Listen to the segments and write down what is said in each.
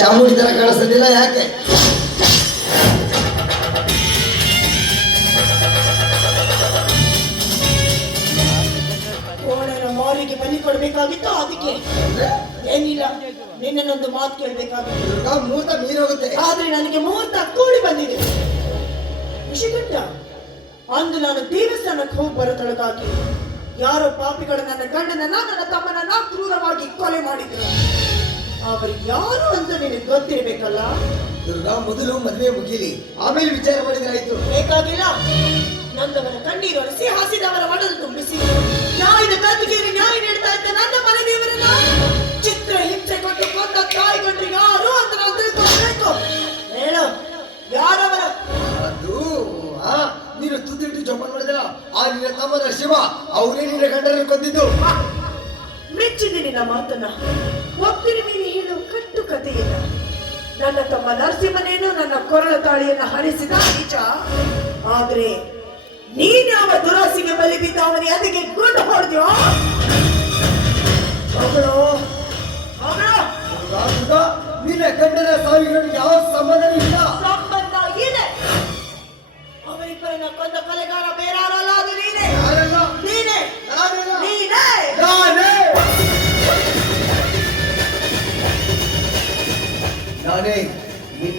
ಚಾಮುಂಡಿ ತರ ಕಾಣಿಸೋದಿಲ್ಲ ಯಾಕೆ? ಮಾರಿಗೆ ಬಲಿ ಕೊಡ್ಬೇಕಾಗಿತ್ತು ಅದಕ್ಕೆ. ಏನಿಲ್ಲ ನಿನ್ನನ್ನೊಂದು ಮಾತು ಕೇಳ್ಬೇಕಾಗಿತ್ತು. ಮುಹೂರ್ತ ಮೀರೋಗುತ್ತೆ ಆದ್ರೆ ನನಗೆ ಮುಹೂರ್ತ ಕೂಡಿ ಬಂದಿದೆ. ವಿಷಯಗಂಟ ಅಂದು ನಾನು ದೇವಸ್ಥಾನಕ್ಕೆ ಹೋಗಿ ಬರೋತೊಳಗಾಗಿ ಯಾರೋ ಪಾಪಿಗಳು ನನ್ನ ಗಂಡನನ್ನ ನನ್ನ ತಮ್ಮನನ್ನ ಕ್ರೂರವಾಗಿ ಕೊಲೆ ಮಾಡಿದ್ರು. ಅವರು ಯಾರು ಅಂತ ನಿನಗೆ ಗೊತ್ತಿರ್ಬೇಕಲ್ಲ? ದುರ್ಗಾ ಮೊದಲು ಮದುವೆ ಮುಗಿಲಿ. ಆಮೇಲೆ ವಿಚಾರ ಮಾಡಿದ್ರೆ ಆಯ್ತು. ಬೇಕಾಗಿಲ್ಲ. ನನ್ನವರ ಕಣ್ಣೀರು ಅರಸಿ ಹಾಸಿದವರ ಒಡಲು ತುಂಬಿಸಿ. ನ್ಯಾಯದ ಕತ್ತಿಗೆಯಲ್ಲಿ ನ್ಯಾಯ ನೀಡ್ತಾ ಇದ್ದ ನನ್ನ ಮನೆ ದೇವರನ್ನ ಚಿತ್ರ ಹಿಂಸೆ ಕೊಟ್ಟು ಕೊಂದ ತಾಯಿಗಂಡ್ರು ಯಾರು ಅಂತ ನಾವು ತಿಳ್ಕೊಳ್ಬೇಕು. ಹೇಳು ಯಾರವರ? ಅದು ಆ ನೀನು ತುದ್ದಿಟ್ಟು ಜೋಪಾನ ಮಾಡಿದಲ್ಲ. ಆ ನಿನ್ನ ತಮ್ಮನ ಶಿವ. ಅವರೇ ನಿನ್ನ ಗಂಡನ ಕೊಂದಿದ್ದು. ಮೆಚ್ಚಿದೆ ನಿನ್ನ ಮಾತನ್ನ. ಒಪ್ಪಿರಿ ಮೇಲೆ ಹೇಳುವ ಕಟ್ಟು ಕಥೆಯಿಲ್ಲ ನನ್ನ ತಮ್ಮ ನರಸಿಂಹನೇನು ನನ್ನ ಕೊರಳ ತಾಳಿಯನ್ನು ಹರಿಸಿದ ನಿಜ ಆದ್ರೆ ನೀನ್ಯಾವ ದುರಾಸಿಗೆ ಬಲಿ ಬಿದ್ದ ಅವನಿಗೆ ಅದಕ್ಕೆ ಗುಂಡು ಹೊಡೆದ್ಯೋ?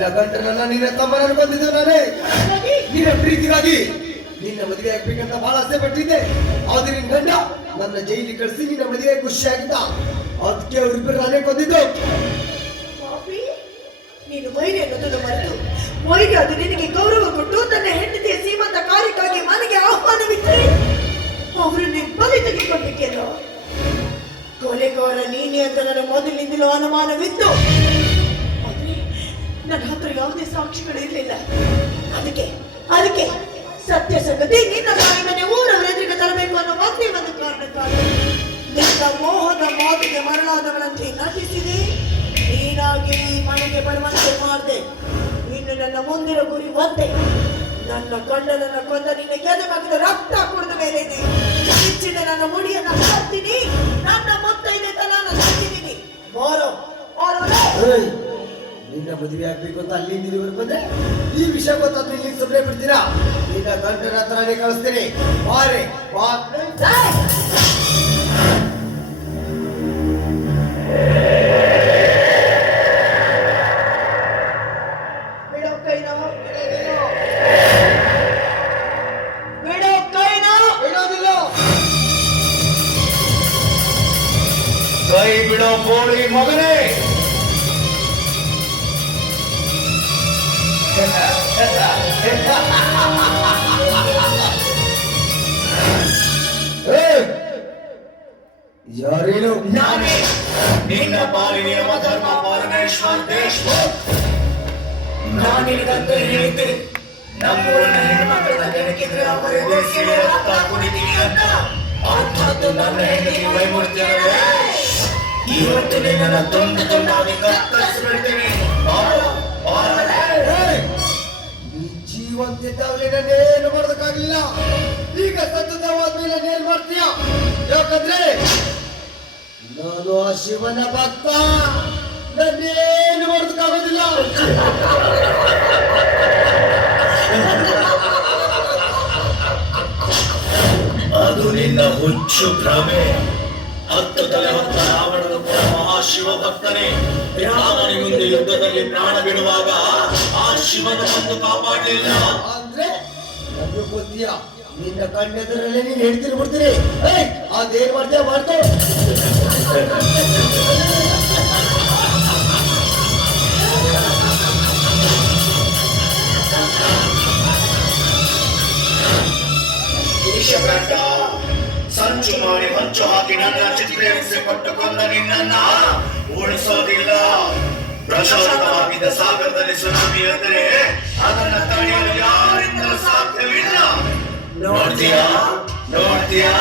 ನಿನ್ನ ಗಂಡನನ್ನ ನಿನ್ನ ತಮ್ಮನನ್ನು ಬಂದಿದ್ದ ನಾನೇ ನಿನ್ನ ಪ್ರೀತಿಗಾಗಿ ನಿನ್ನ ಮದುವೆ ಆಗ್ಬೇಕಂತ ಬಹಳ ಆಸೆ ಪಟ್ಟಿದ್ದೆ. ಆದ್ರೆ ನಿನ್ ಗಂಡ ನನ್ನ ಜೈಲಿ ಕಳಿಸಿ ನಿನ್ನ ಮದುವೆ ಖುಷಿಯಾಗಿದ್ದ. ಅದಕ್ಕೆ ಅವರಿಬ್ಬರು ನಾನೇ ಕೊಂದಿದ್ದು. ನೀನು ವೈರಿ ಅನ್ನೋದನ್ನು ಮರೆತು. ವೈರಿ ಅದು ನಿನಗೆ ಗೌರವ ಕೊಟ್ಟು ತನ್ನ ಹೆಂಡತಿಯ ಸೀಮಂತ ಕಾರ್ಯಕ್ಕಾಗಿ ಮನೆಗೆ ಆಹ್ವಾನವಿಟ್ಟರೆ ಅವರನ್ನು ಬಲಿ ತೆಗೆದುಕೊಂಡಿದ್ದೆಯಲ್ಲ ಕೊಲೆಗಾರ ನೀನೆ ಅಂತ ನನ್ನ ಮೊದಲಿನಿಂದಲೂ ಅನುಮಾನವಿತ್ತು. ನನ್ನ ಹತ್ರ ಯಾವುದೇ ಸಾಕ್ಷಿಗಳು ಇರಲಿಲ್ಲ ಅದಕ್ಕೆ ಅದಕ್ಕೆ ಸತ್ಯ ಸಂಗತಿ ನಿನ್ನ ಮನೆ ಊರವರ ಎದುರಿಗೆ ತರಬೇಕು ಅನ್ನೋ ಒಂದೇ ಒಂದು ಕಾರಣಕ್ಕಾಗಿ. ನಿನ್ನ ಮೋಹದ ಮಾತಿಗೆ ಮರಳಾದವಳಂತೆ ನಟಿಸಿದೆ. ನೀನಾಗಿ ಮನೆಗೆ ಬರುವಂತೆ ಮಾಡಿದೆ. ಇನ್ನು ನನ್ನ ಮುಂದಿನ ಗುರಿ ಒಂದೇ. ನನ್ನ ಕಣ್ಣನನ್ನು ಕೊಂದ ನಿನ್ನ ಎದೆ ಮಗದ ರಕ್ತ ಕುಡಿದ ಮೇಲೆ ಇದೆ. ಹೆಚ್ಚಿನ ನನ್ನ ಮುಡಿಯನ್ನು ಹಾಕ್ತೀನಿ ನನ್ನ ಮುತ್ತೈದೆ ತನ ಹಾಕಿದ್ದೀನಿ ಬೋರೋ. ಏಯ್, ನಿನ್ನ ಮದುವೆ ಆಗ್ಬೇಕು ಅಂತ ಅಲ್ಲಿ ಇಲ್ಲಿವರೆಗೆ ಬಂದೆ ಈ ವಿಷಯ ಗೊತ್ತಾದ್ರೆ ಇಲ್ಲಿ ಸುಮ್ಮನೆ ಬಿಡ್ತೀರಾ? ಈಗ ಗಂಡನ ಹತ್ರನೇ ಕಳಿಸ್ತೀನಿ. ಬಾರೆ ಬಾ. ಕೈ ಬಿಡೋ ಕೋಳಿ ಮಗನೇ. ಯಾರೇನು? ನಾನೇ ನಿನ್ನ ಪಾಲಿನ ಧರ್ಮ ಪಾಲನೇಶ್ವರ್ ನಾನು ನಾನಿಗಂತ ಹೇಳಿದ್ದೆ. ನಮ್ಮೂರಿನ ಹೆಣ್ಮಕ್ಳನ್ನ ಕೆಣಕಿದ್ರೆ ಅವರಿಗೆ ಸೀರೆ ರಕ್ತ ಕುಡಿತೀನಿ ಅಂತ. ಅಂಥದ್ದು ನನ್ನ ಹೆಂಡತಿ ವೈಮೂರ್ತಿಯವರೇ ಇವತ್ತು ನಿನ್ನನ್ನು ತುಂಡು ತುಂಡಾಗಿ ಕತ್ತರಿಸ್ಬಿಡ್ತೀನಿ. ಜೀವಂತಿದ್ದಾಗಲೇ ನಾನೇನು ಮಾಡೋದಕ್ಕಾಗಲಿಲ್ಲ. ಈಗ ಸತ್ತವಾದ್ಮೇಲೆ ಏನ್ ಮಾಡ್ತೀಯ? ಯಾಕಂದ್ರೆ ನಾನು ಆ ಶಿವನ ಭಕ್ತ. ನನ್ನೇನು ಮಾಡೋದಕ್ಕಾಗೋದಿಲ್ಲ. ಅದು ನಿನ್ನ ಹುಚ್ಚು ಭ್ರಮೆ. ಹತ್ತು ತಲೆ ಹೊತ್ತ ರಾವಣನು ಮಹಾಶಿವ ಭಕ್ತನೇ. ರಾಮನಿಗೊಂದು ಯುದ್ಧದಲ್ಲಿ ಪ್ರಾಣ ಬಿಡುವಾಗ ಶಿವನ ಬಂದು ಕಾಪಾಡಲಿಲ್ಲ. ಅಂದ್ರೆ ನನ್ಗೆ ಗೊತ್ತೀಯ ನಿನ್ನ ಕಣ್ಣೆದುರಲ್ಲೇ ನೀನ್ ಹೇಳ್ತೀನಿ ಬಿಡ್ತೀನಿ. ಏಯ್ ಅದೇನ್ ಮಾಡ್ತೀಯ ಮಾಡ್ತೋ. ಈಶಗಂಡ ಸಂಚು ಮಾಡಿ ಹಂಚು ಹಾಕಿ ನನ್ನ ಚಿತ್ರಿಸಿ ಪಟ್ಟುಕೊಂಡ ನಿನ್ನನ್ನ. ಉಳಿಸೋದಿಲ್ಲ. ಪ್ರಶಾಂತವಾಗಿದ್ದ ಸಾಗರದಲ್ಲಿ ಸುನಾಮಿ ಅಂದರೆ ಅದನ್ನ ತಡೆಯಲು ಯಾರಿಂದಲೂ ಸಾಧ್ಯವಿಲ್ಲ. ನೋಡ್ತೀಯಾ? ನೋಡ್ತೀಯಾ?